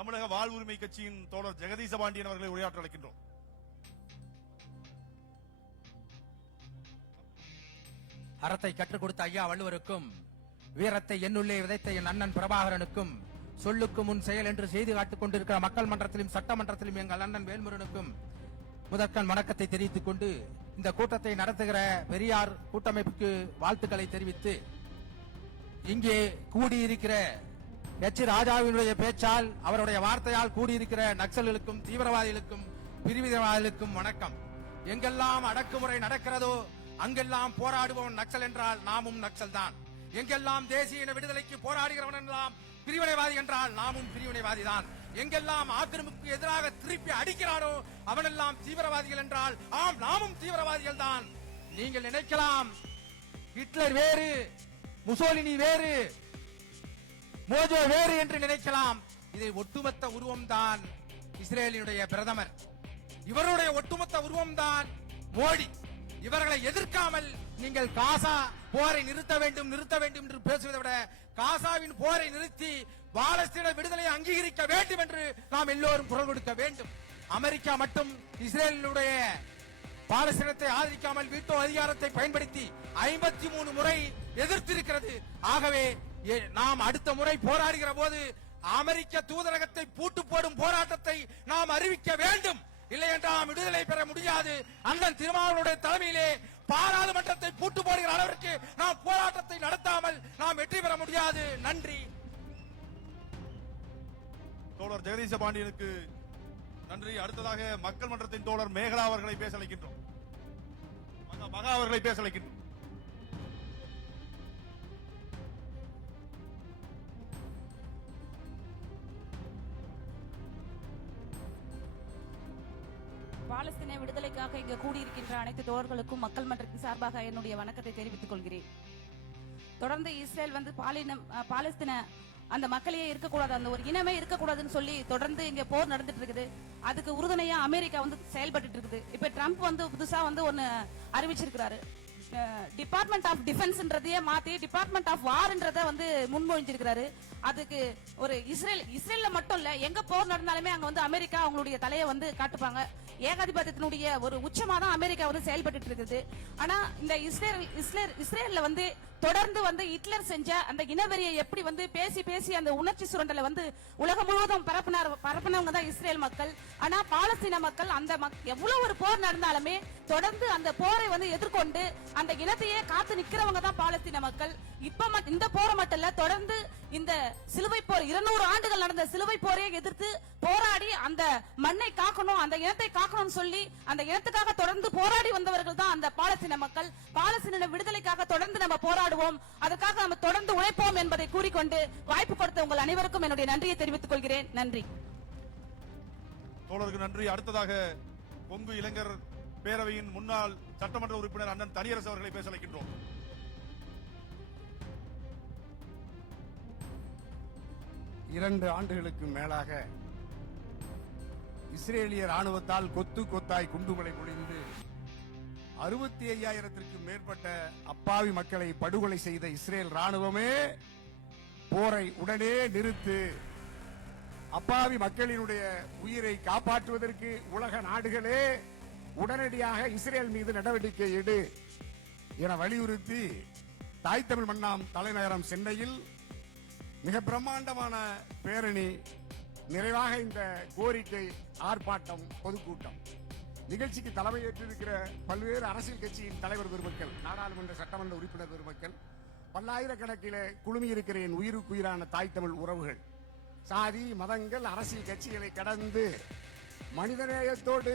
தமிழக வாழ்வுரிமை கட்சியின் தோழர் ஜெகதீச பாண்டியன் அவர்களை உரையாற்ற அழைக்கின்றோம். அறத்தை கற்றுக் கொடுத்த ஐயா வள்ளுவருக்கும் வீரத்தை என்னுள்ளே விதைத்த என் அண்ணன் பிரபாகரனுக்கும் சொல்லுக்கு முன் செயல் என்று செய்து காட்டுக் கொண்டிருக்கிற மக்கள் மன்றத்திலும் சட்டமன்றத்திலும் எங்கள் அண்ணன் வேல்முருகனுக்கும் முதற்கண் வணக்கத்தை தெரிவித்துக் கொண்டு இந்த கூட்டத்தை நடத்துகிற பெரியார் கூட்டமைப்புக்கு வாழ்த்துக்களை தெரிவித்து இங்கே கூடியிருக்கிற எச் ராஜாவினுடைய பேச்சால் அவருடைய வார்த்தையால் கூடியிருக்கிற நக்சல்களுக்கும் தீவிரவாதிகளுக்கும் பிரிவினவாதிகளுக்கும் வணக்கம். எங்கெல்லாம் அடக்குமுறை நடக்கிறதோ அங்கெல்லாம் போராடுபவன் நக்சல் என்றால் நாமும் நக்சல் தான் எங்கெல்லாம் தேசிய இன விடுதலைக்கு போராடுகிறவன் எல்லாம் பிரிவினைவாதி என்றால் நாமும் பிரிவினைவாதி தான் எங்கெல்லாம் ஆக்கிரமிப்புக்கு எதிராக திருப்பி அடிக்கிறானோ அவனெல்லாம் தீவிரவாதிகள் என்றால் ஆம் நாமும் தீவிரவாதிகள் தான் நீங்கள் நினைக்கலாம் ஹிட்லர் வேறு முசோலினி வேறு மோஜோ வேறு என்று நினைக்கலாம். இதை ஒட்டுமொத்த உருவம் தான் இஸ்ரேலினுடைய பிரதமர். இவருடைய ஒட்டுமொத்த உருவம் தான் மோடி. இவர்களை எதிர்க்காமல் நீங்கள் காசா போரை நிறுத்த வேண்டும் நிறுத்த வேண்டும் என்று பேசுவதை விட காசாவின் போரை நிறுத்தி பாலஸ்தீன விடுதலையை அங்கீகரிக்க வேண்டும் என்று நாம் எல்லோரும் குரல் கொடுக்க வேண்டும். அமெரிக்கா மட்டும் இஸ்ரேலுடைய பாலஸ்தீனத்தை ஆதரிக்காமல் வீட்டோ அதிகாரத்தை பயன்படுத்தி ஐம்பத்தி மூணு முறை எதிர்த்திருக்கிறது. ஆகவே நாம் அடுத்த முறை போராடுகிற போது அமெரிக்க தூதரகத்தை பூட்டு போடும் போராட்டத்தை நாம் அறிவிக்க வேண்டும். இல்லை என்றால் விடுதலை பெற முடியாது. அண்ணன் திருமாவளுடைய தலைமையிலே பாராளுமன்றத்தை பூட்டு போடுகிற அளவிற்கு நாம் போராட்டத்தை நடத்தாமல் நாம் வெற்றி பெற முடியாது. நன்றி. தோழர் ஜெகதீச பாண்டியனுக்கு நன்றி. அடுத்ததாக மக்கள் மன்றத்தின் தோழர் மேகலா அவர்களை பேச அழைக்கின்றோம் மகா அவர்களை பேச அழைக்கின்றோம் பாலஸ்தீன விடுதலைக்காக இங்கு கூடியிருக்கின்ற அனைத்து தோழர்களுக்கும் மக்கள் மன்றத்தின் சார்பாக என்னுடைய வணக்கத்தை தெரிவித்துக் கொள்கிறேன். தொடர்ந்து இஸ்ரேல் வந்து பாலினம் பாலஸ்தீன அந்த மக்களையே இருக்கக்கூடாது அந்த ஒரு இனமே இருக்கக்கூடாதுன்னு சொல்லி தொடர்ந்து இங்க போர் நடந்துட்டு இருக்குது அதுக்கு உறுதுணையா அமெரிக்கா வந்து செயல்பட்டு இருக்குது இப்ப ட்ரம்ப் வந்து புதுசா வந்து ஒன்னு அறிவிச்சிருக்கிறாரு. டிபார்ட்மெண்ட் ஆஃப் டிஃபென்ஸ்ன்றதையே மாத்தி டிபார்ட்மெண்ட் ஆஃப் வார்ன்றத வந்து முன்மொழிஞ்சிருக்கிறாரு. அதுக்கு ஒரு இஸ்ரேல் இஸ்ரேல்ல மட்டும் இல்ல எங்க போர் நடந்தாலுமே அங்க வந்து அமெரிக்கா அவங்களுடைய தலையை வந்து காட்டுப்பாங்க. ஏகாதிபத்தியத்தினுடைய ஒரு உச்சமா தான் அமெரிக்கா வந்து செயல்பட்டு இருக்குது. ஆனா இந்த இஸ்ரேல் இஸ்ரேல் இஸ்ரேல்ல வந்து தொடர்ந்து வந்து ஹிட்லர் செஞ்ச அந்த இனவெறியை எப்படி வந்து பேசி பேசி அந்த உணர்ச்சி சுரண்டலை வந்து உலகம் முழுவதும் பரப்பினார் பரப்பினவங்க தான் இஸ்ரேல் மக்கள். ஆனா பாலஸ்தீன மக்கள் அந்த மக்- எவ்வளவு ஒரு போர் நடந்தாலுமே தொடர்ந்து அந்த போரை வந்து எதிர்கொண்டு அந்த இனத்தையே காத்து நிக்கிறவங்க தான் பாலஸ்தீன மக்கள். இப்ப மட்- இந்த போரை மட்டும் இல்ல தொடர்ந்து இந்த சிலுவை போர் இருநூறு ஆண்டுகள் நடந்த சிலுவை போரையே எதிர்த்து போராடி அந்த மண்ணை காக்கணும் அந்த இனத்தை காக்கணும்னு சொல்லி அந்த இனத்துக்காக தொடர்ந்து போராடி வந்தவர்கள் தான் அந்த பாலஸ்தீன மக்கள். பாலஸ்தீன விடுதலைக்காக தொடர்ந்து நம்ம போராடுவோம். அதுக்காக நம்ம தொடர்ந்து உழைப்போம் என்பதை கூறிக்கொண்டு வாய்ப்பு கொடுத்த உங்கள் அனைவருக்கும் என்னுடைய நன்றியை தெரிவித்துக் கொள்கிறேன். நன்றி. தோழருக்கு நன்றி. அடுத்ததாக கொங்கு இளைஞர் பேரவையின் முன்னாள் சட்டமன்ற உறுப்பினர் அண்ணன் தனியரசு அவர்களை பேச அழைக்கின்றோம். இரண்டு ஆண்டுகளுக்கு மேலாக இஸ்ரேலிய ராணுவத்தால் கொத்து கொத்தாய் குண்டுகளை பொழிந்து அறுபத்தி ஐயாயிரத்திற்கும் மேற்பட்ட அப்பாவி மக்களை படுகொலை செய்த இஸ்ரேல் ராணுவமே போரை உடனே நிறுத்து அப்பாவி மக்களினுடைய உயிரை காப்பாற்றுவதற்கு உலக நாடுகளே உடனடியாக இஸ்ரேல் மீது நடவடிக்கை எடு என வலியுறுத்தி தாய் தமிழ் மன்னாம் தலைநகரம் சென்னையில் மிக பிரம்மாண்டமான பேரணி நிறைவாக இந்த கோரிக்கை ஆர்ப்பாட்டம் பொதுக்கூட்டம். நிகழ்ச்சிக்கு தலைமையேற்றிருக்கிற பல்வேறு அரசியல் கட்சியின் தலைவர் பெருமக்கள் நாடாளுமன்ற சட்டமன்ற உறுப்பினர் பெருமக்கள் பல்லாயிரக்கணக்கிலே குழுமியிருக்கிற என் உயிருக்குயிரான தாய் தமிழ் உறவுகள். சாதி மதங்கள் அரசியல் கட்சிகளை கடந்து மனிதநேயத்தோடு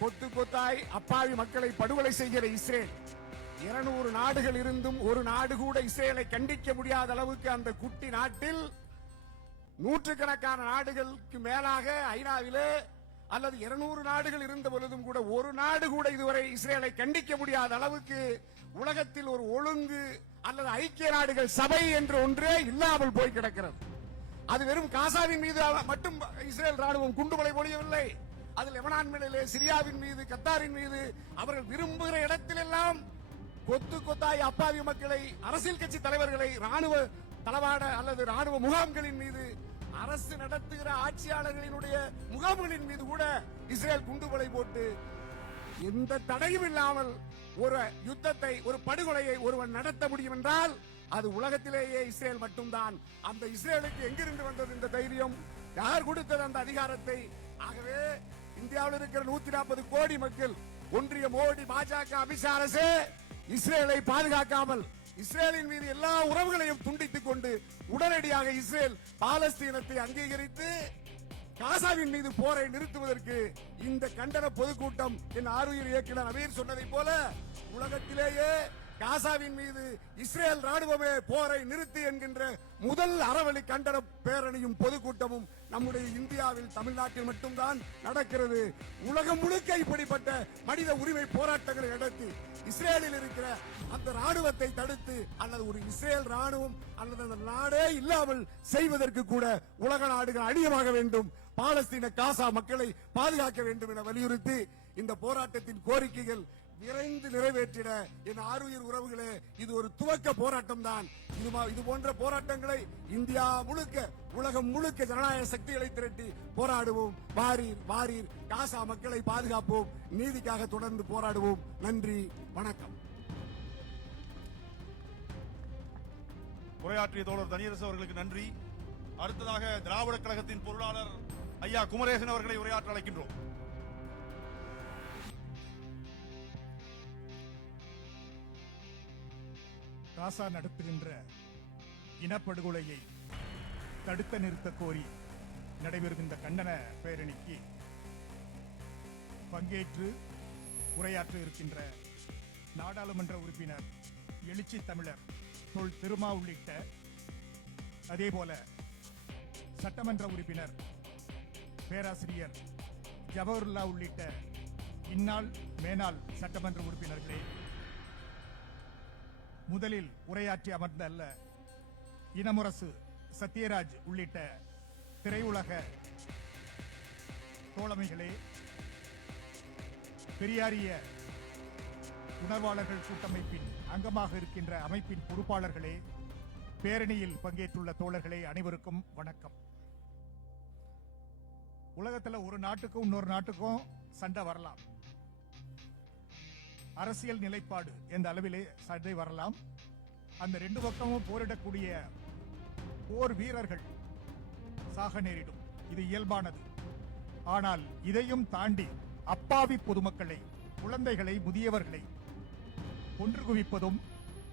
கொத்து கொத்தாய் அப்பாவி மக்களை படுகொலை செய்கிற இஸ்ரேல். இருநூறு நாடுகள் இருந்தும் ஒரு நாடு கூட இஸ்ரேலை கண்டிக்க முடியாத அளவுக்கு அந்த குட்டி நாட்டில் நூற்றுக்கணக்கான நாடுகளுக்கு மேலாக ஐநாவிலே அல்லது இருநூறு நாடுகள் இருந்த பொழுதும் கூட ஒரு நாடு கூட இதுவரை இஸ்ரேலை கண்டிக்க முடியாத அளவுக்கு உலகத்தில் ஒரு ஒழுங்கு அல்லது ஐக்கிய நாடுகள் சபை என்று ஒன்றே இல்லாமல் போய் கிடக்கிறது. அது வெறும் காசாவின் மீது மட்டும் இஸ்ரேல் ராணுவம் குண்டுமலை பொழியவில்லை. அதில் லெபனான் மேலே சிரியாவின் மீது கத்தாரின் மீது அவர்கள் விரும்புகிற இடத்திலெல்லாம் கொத்து கொத்தாய் அப்பாவி மக்களை அரசியல் கட்சி தலைவர்களை ராணுவ தளவாட அல்லது ராணுவ முகாம்களின் மீது அரசு நடத்துகிற ஆட்சியாளர்களினுடைய முகாம்களின் மீது கூட இஸ்ரேல் குண்டுகளை போட்டு எந்த தடையும் இல்லாமல் ஒரு யுத்தத்தை ஒரு படுகொலையை ஒருவன் நடத்த முடியும் என்றால் அது உலகத்திலேயே இஸ்ரேல் மட்டும்தான். அந்த இஸ்ரேலுக்கு எங்கிருந்து வந்தது இந்த தைரியம்? யார் கொடுத்தது அந்த அதிகாரத்தை? ஆகவே இந்தியாவில் இருக்கிற நூத்தி நாற்பது கோடி மக்கள் ஒன்றிய மோடி பாஜக அமித்ஷா அரசு இஸ்ரேலை பாதுகாக்காமல் இஸ்ரேலின் மீது எல்லா உறவுகளையும் துண்டித்துக் கொண்டு உடனடியாக இஸ்ரேல் பாலஸ்தீனத்தை அங்கீகரித்து காசாவின் மீது போரை நிறுத்துவதற்கு இந்த கண்டன பொதுக்கூட்டம் என் ஆறுயிர் இயக்குனர் அமீர் சொன்னதைப் போல உலகத்திலேயே காசாவின் மீது இஸ்ரேல் ராணுவமே போரை நிறுத்து என்கின்ற முதல் அறவழி கண்டன பேரணியும் பொதுக்கூட்டமும் நம்முடைய இந்தியாவில் தமிழ்நாட்டில் மட்டும்தான் நடக்கிறது. உலகம் முழுக்க இப்படிப்பட்ட மனித உரிமை போராட்டங்களை நடத்தி இஸ்ரேலில் இருக்கிற அந்த ராணுவத்தை தடுத்து அல்லது ஒரு இஸ்ரேல் ராணுவம் அல்லது அந்த நாடே இல்லாமல் செய்வதற்கு கூட உலக நாடுகள் அழியமாக வேண்டும். பாலஸ்தீன காசா மக்களை பாதுகாக்க வேண்டும் என வலியுறுத்தி இந்த போராட்டத்தின் கோரிக்கைகள் விரைந்து நிறைவேற்றிட என் ஆறுயிர் உறவுகளே இது ஒரு துவக்க போராட்டம் தான் இது இது போன்ற போராட்டங்களை இந்தியா முழுக்க உலகம் முழுக்க ஜனநாயக சக்திகளை திரட்டி போராடுவோம். வாரீர் வாரீர் காசா மக்களை பாதுகாப்போம். நீதிக்காக தொடர்ந்து போராடுவோம். நன்றி வணக்கம். உரையாற்றிய தோழர் தனியரசு அவர்களுக்கு நன்றி. அடுத்ததாக திராவிட கழகத்தின் பொருளாளர் ஐயா குமரேசன் அவர்களை உரையாற்ற அழைக்கின்றோம். காசா நடத்துகின்ற இனப்படுகொலையை தடுக்க நிறுத்த கோரி நடைபெறுகின்ற கண்டன பேரணிக்கு பங்கேற்று உரையாற்ற இருக்கின்ற நாடாளுமன்ற உறுப்பினர் எழுச்சி தமிழர் தொல் திருமா உள்ளிட்ட அதேபோல சட்டமன்ற உறுப்பினர் பேராசிரியர் ஜவஹர்லா உள்ளிட்ட இந்நாள் மேனாள் சட்டமன்ற உறுப்பினர்களே முதலில் உரையாற்றி அமர்ந்த அல்ல இனமுரசு சத்யராஜ் உள்ளிட்ட திரையுலக தோழமைகளே பெரியாரிய உணர்வாளர்கள் கூட்டமைப்பின் அங்கமாக இருக்கின்ற அமைப்பின் பொறுப்பாளர்களே பேரணியில் பங்கேற்றுள்ள தோழர்களே அனைவருக்கும் வணக்கம். உலகத்துல ஒரு நாட்டுக்கும் இன்னொரு நாட்டுக்கும் சண்டை வரலாம். அரசியல் நிலைப்பாடு என்ற அளவிலே சண்டை வரலாம். அந்த ரெண்டு பக்கமும் போரிடக்கூடிய போர் வீரர்கள் சாக நேரிடும். இது இயல்பானது. ஆனால் இதையும் தாண்டி அப்பாவி பொதுமக்களை குழந்தைகளை முதியவர்களை கொன்று குவிப்பதும்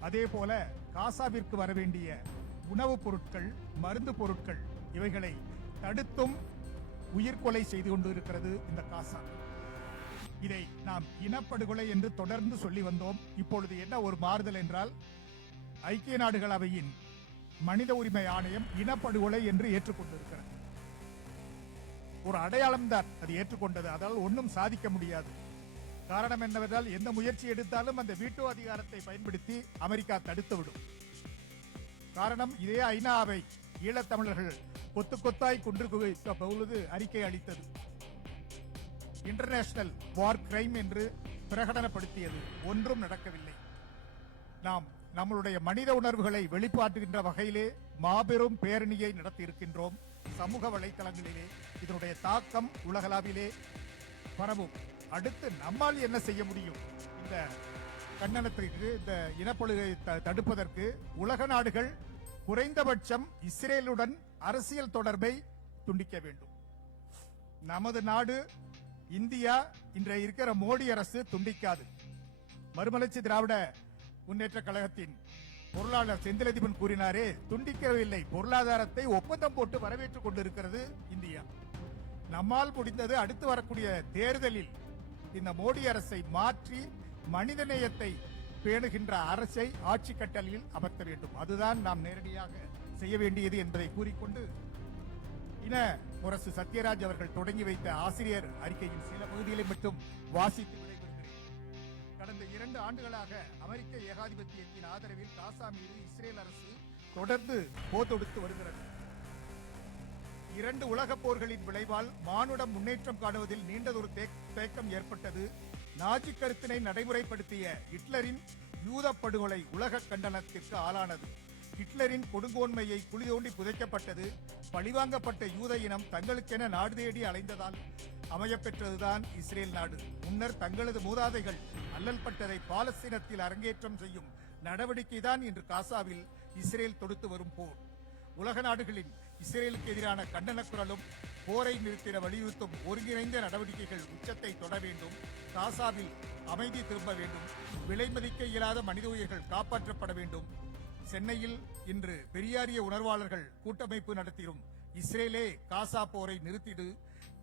அதே போல காசாவிற்கு வர வேண்டிய உணவுப் பொருட்கள் மருந்து பொருட்கள் இவைகளை தடுத்தும் உயிர்கொலை செய்து கொண்டு இருக்கிறது இந்த காசா. இதை நாம் இனப்படுகொலை என்று தொடர்ந்து சொல்லி வந்தோம். இப்பொழுது என்ன ஒரு மாறுதல் என்றால் ஐக்கிய நாடுகள் அவையின் மனித உரிமை ஆணையம் இனப்படுகொலை என்று ஏற்றுக்கொண்டிருக்கிறது. ஒரு அடையாளம் தான் அது ஏற்றுக்கொண்டது. அதால் ஒன்றும் சாதிக்க முடியாது. காரணம் என்னவென்றால் எந்த முயற்சி எடுத்தாலும் அந்த வீட்டோ அதிகாரத்தை பயன்படுத்தி அமெரிக்கா தடுத்துவிடும் காரணம் இதே ஐநாவை ஈழத்தமிழர்கள் கொத்து கொத்தாய் குன்று குவித்த பொழுது அறிக்கை அளித்தது. இன்டர்நேஷனல் வார் கிரைம் என்று பிரகடனப்படுத்தியது. ஒன்றும் நடக்கவில்லை. நாம் நம்மளுடைய மனித உணர்வுகளை வெளிப்பாட்டுகின்ற வகையிலே மாபெரும் பேரணியை நடத்தி இருக்கின்றோம் சமூக வலைத்தளங்களிலே இதனுடைய தாக்கம் உலகளாவிலே பரவும். அடுத்து நம்மால் என்ன செய்ய முடியும்? இந்த கண்டனத்திற்கு இந்த இனப்படுகை த- தடுப்பதற்கு உலக நாடுகள் குறைந்தபட்சம் இஸ்ரேலுடன் அரசியல் தொடர்பை துண்டிக்க வேண்டும். நமது நாடு இந்தியா இன்றைய இருக்கிற மோடி அரசு துண்டிக்காது. மறுமலர்ச்சி திராவிட முன்னேற்ற கழகத்தின் பொருளாளர் செந்திலதிபன் கூறினாரே துண்டிக்கவில்லை. பொருளாதாரத்தை ஒப்பந்தம் போட்டு வரவேற்றுக் கொண்டிருக்கிறது இந்தியா. நம்மால் முடிந்தது அடுத்து வரக்கூடிய தேர்தலில் இந்த மோடி அரசை மாற்றி மனிதநேயத்தை பேணுகின்ற அரசை ஆட்சி கட்டளையில் அமர்த்த வேண்டும். அதுதான் நாம் நேரடியாக செய்ய வேண்டியது என்பதை கூறிக்கொண்டு இன முரசு சத்யராஜ் அவர்கள் தொடங்கி வைத்த ஆசிரியர் அறிக்கையின் சில பகுதிகளை மட்டும் வாசித்து விடைபெறுகிறேன். கடந்த இரண்டு ஆண்டுகளாக அமெரிக்க ஏகாதிபத்தியத்தின் ஆதரவில் காசா மீது இஸ்ரேல் அரசு தொடர்ந்து போர் தொடுத்து வருகிறது. இரண்டு உலகப் போர்களின் விளைவால் மானுடம் முன்னேற்றம் காணுவதில் நீண்டதொரு தேக்- தேக்கம் ஏற்பட்டது. நாஜி கருத்தினை நடைமுறைப்படுத்திய ஹிட்லரின் யூத படுகொலை உலக கண்டனத்திற்கு ஆளானது. ஹிட்லரின் கொடுங்கோன்மையை குளிதோண்டி புதைக்கப்பட்டது பழிவாங்கப்பட்ட யூத இனம் தங்களுக்கென நாடு தேடி அலைந்ததால் அமையப்பெற்றதுதான் இஸ்ரேல் நாடு. முன்னர் தங்களது மூதாதைகள் அல்லல் பட்டதை பாலஸ்தீனத்தில் அரங்கேற்றம் செய்யும் நடவடிக்கைதான் இன்று காசாவில் இஸ்ரேல் தொடுத்து வரும் போர். உலக நாடுகளின் இஸ்ரேலுக்கு எதிரான கண்டன குரலும் போரை நிறுத்திட வலியுறுத்தும் ஒருங்கிணைந்த நடவடிக்கைகள் உச்சத்தை தொட வேண்டும் காசாவில் அமைதி திரும்ப வேண்டும் விலை மதிக்க இயலாத மனித உயிர்கள் காப்பாற்றப்பட வேண்டும் சென்னையில் இன்று பெரியாரிய உணர்வாளர்கள் கூட்டமைப்பு நடத்திடும் இஸ்ரேலே காசா போரை நிறுத்திடு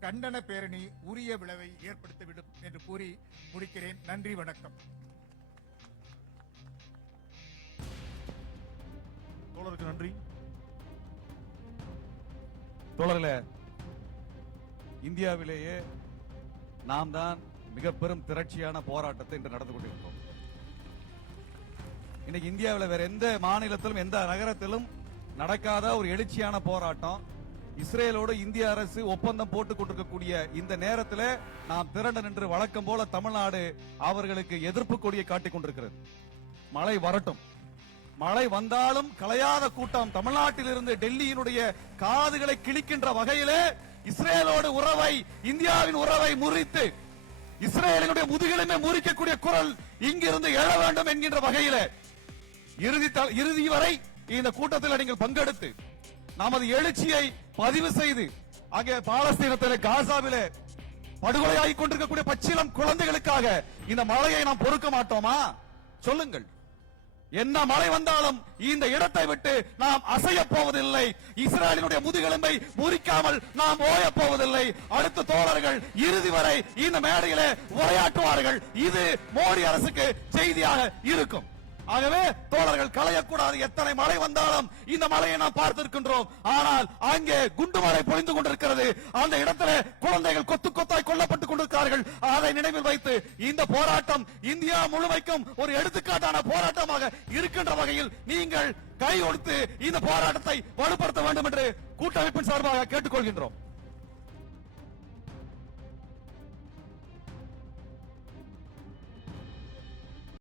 கண்டன பேரணி உரிய விளைவை ஏற்படுத்திவிடும் என்று கூறி முடிக்கிறேன். நன்றி வணக்கம். தோழருக்கு நன்றி. தோழர்களே இந்தியாவிலேயே நாம் தான் மிக பெரும் திரட்சியான போராட்டத்தை இன்று நடந்து கொண்டிருக்கிறோம். இன்னைக்கு இந்தியாவில் வேற எந்த மாநிலத்திலும் எந்த நகரத்திலும் நடக்காத ஒரு எழுச்சியான போராட்டம். இஸ்ரேலோடு இந்திய அரசு ஒப்பந்தம் போட்டுக் கொண்டிருக்கக்கூடிய இந்த நேரத்தில் நாம் திரண்டு நின்று வழக்கம் போல தமிழ்நாடு அவர்களுக்கு எதிர்ப்பு கொடியை காட்டிக் கொண்டிருக்கிறது. மழை வரட்டும். மழை வந்தாலும் கலையாத கூட்டம். தமிழ்நாட்டில் இருந்து டெல்லியினுடைய காதுகளை கிழிக்கின்ற வகையிலே இஸ்ரேலோடு உறவை இந்தியாவின் உறவை முறித்து இஸ்ரேலினுடைய முதுகெலும்பை முறிக்கக்கூடிய குரல் இங்கிருந்து எழ வேண்டும் என்கின்ற வகையிலே இறுதி த- இறுதி வரை இந்த கூட்டத்தில் நீங்கள் பங்கெடுத்து நமது எழுச்சியை பதிவு செய்து அங்கே பாலஸ்தீனத்தில் காசாவிலே படுகொலையாகி கொண்டிருக்கக்கூடிய பச்சிலம் குழந்தைகளுக்காக இந்த மழையை நாம் பொறுக்க மாட்டோமா? சொல்லுங்கள். என்ன மழை வந்தாலும் இந்த இடத்தை விட்டு நாம் அசைய போவதில்லை. இஸ்ரேலினுடைய முதுகெலும்பை முறிக்காமல் நாம் ஓய போவதில்லை. அடுத்த தோழர்கள் இறுதி வரை இந்த மேடையிலே உரையாற்றுவார்கள். இது மோடி அரசுக்கு செய்தியாக இருக்கும். ஆகவே தோழர்கள் களையக்கூடாது எத்தனை மழை வந்தாலும் இந்த மழையை நாம் பார்த்திருக்கின்றோம். ஆனால் அங்கே குண்டு மழை பொழிந்து கொண்டிருக்கிறது. அந்த இடத்துல குழந்தைகள் கொத்து கொத்தாய் கொல்லப்பட்டுக் கொண்டிருக்கிறார்கள். அதை நினைவில் வைத்து இந்த போராட்டம் இந்தியா முழுமைக்கும் ஒரு எடுத்துக்காட்டான போராட்டமாக இருக்கின்ற வகையில் நீங்கள் கை கொடுத்து இந்த போராட்டத்தை வலுப்படுத்த வேண்டும் என்று கூட்டமைப்பின் சார்பாக கேட்டுக்கொள்கின்றோம்.